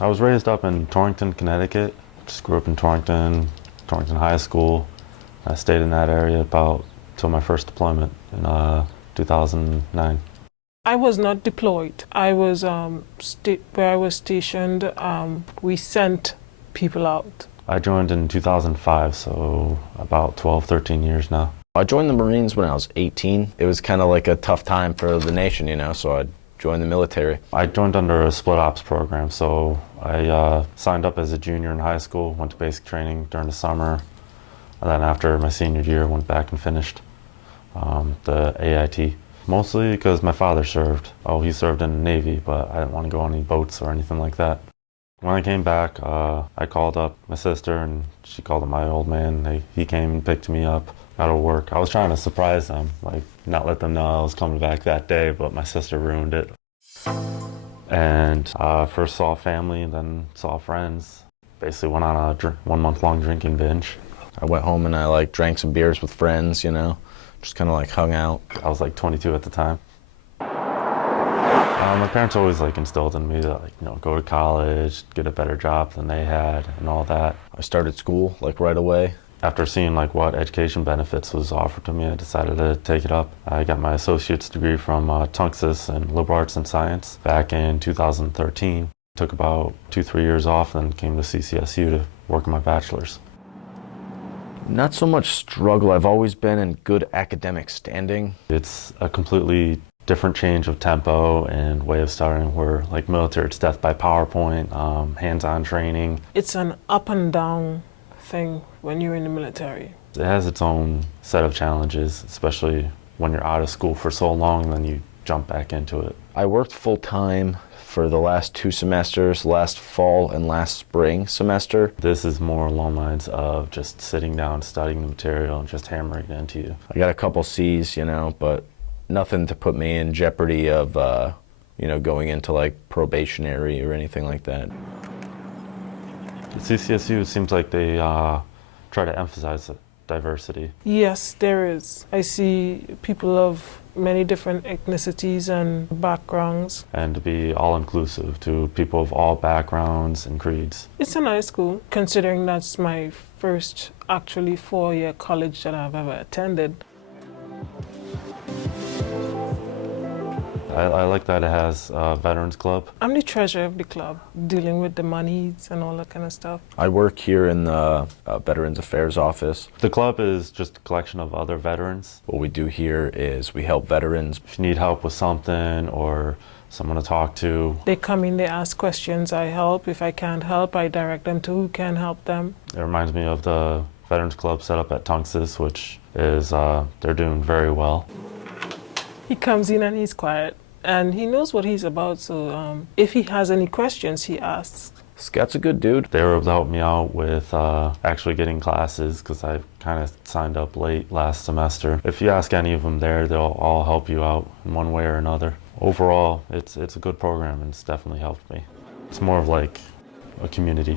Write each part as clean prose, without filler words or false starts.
I was raised up in Torrington, Connecticut. Just grew up in Torrington High School. I stayed in that area about till my first deployment in 2009. I was not deployed. I was where I was stationed. We sent people out. I joined in 2005, so about 12, 13 years now. I joined the Marines when I was 18. It was kind of like a tough time for the nation, you know, so I joined the military. I joined under a split ops program, so I signed up as a junior in high school, went to basic training during the summer, and then after my senior year, went back and finished the AIT. Mostly because my father served. Oh, he served in the Navy, but I didn't want to go on any boats or anything like that. When I came back, I called up my sister, and she called up my old man. He came and picked me up out of work. I was trying to surprise them, like not let them know I was coming back that day, but my sister ruined it. And first saw family, and then saw friends. Basically went on a 1 month long drinking binge. I went home and I drank some beers with friends, you know, just kind of hung out. I was 22 at the time. My parents always instilled in me to go to college, get a better job than they had, and all that. I started school right away. After seeing what education benefits was offered to me, I decided to take it up. I got my associate's degree from Tunxis in liberal arts and science back in 2013. Took about 2-3 years off, and then came to CCSU to work on my bachelor's. Not so much struggle. I've always been in good academic standing. It's a completely different change of tempo and way of starting. Where military, it's death by PowerPoint, hands-on training. It's an up and down thing when you're in the military. It has its own set of challenges, especially when you're out of school for so long and then you jump back into it. I worked full-time for the last 2 semesters, last fall and last spring semester. This is more along the lines of just sitting down, studying the material, and just hammering it into you. I got a couple C's, you know, but nothing to put me in jeopardy of, going into probationary or anything like that. At CCSU, it seems like they try to emphasize diversity. Yes, there is. I see people of many different ethnicities and backgrounds. And to be all-inclusive to people of all backgrounds and creeds. It's a nice school, considering that's my first actually 4-year college that I've ever attended. I like that it has a Veterans Club. I'm the treasurer of the club, dealing with the monies and all that kind of stuff. I work here in the Veterans Affairs office. The club is just a collection of other veterans. What we do here is we help veterans. If you need help with something or someone to talk to. They come in, they ask questions, I help. If I can't help, I direct them to who can help them. It reminds me of the Veterans Club set up at Tunxis, which is, they're doing very well. He comes in and he's quiet. And he knows what he's about, so if he has any questions, he asks. Scott's a good dude. They were able to help me out with actually getting classes, because I kind of signed up late last semester. If you ask any of them there, they'll all help you out in one way or another. Overall, it's a good program, and it's definitely helped me. It's more of a community.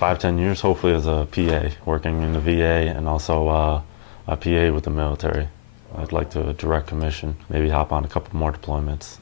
5-10 years, hopefully, as a PA, working in the VA, and also a PA with the military. I'd like to direct commission, maybe hop on a couple more deployments.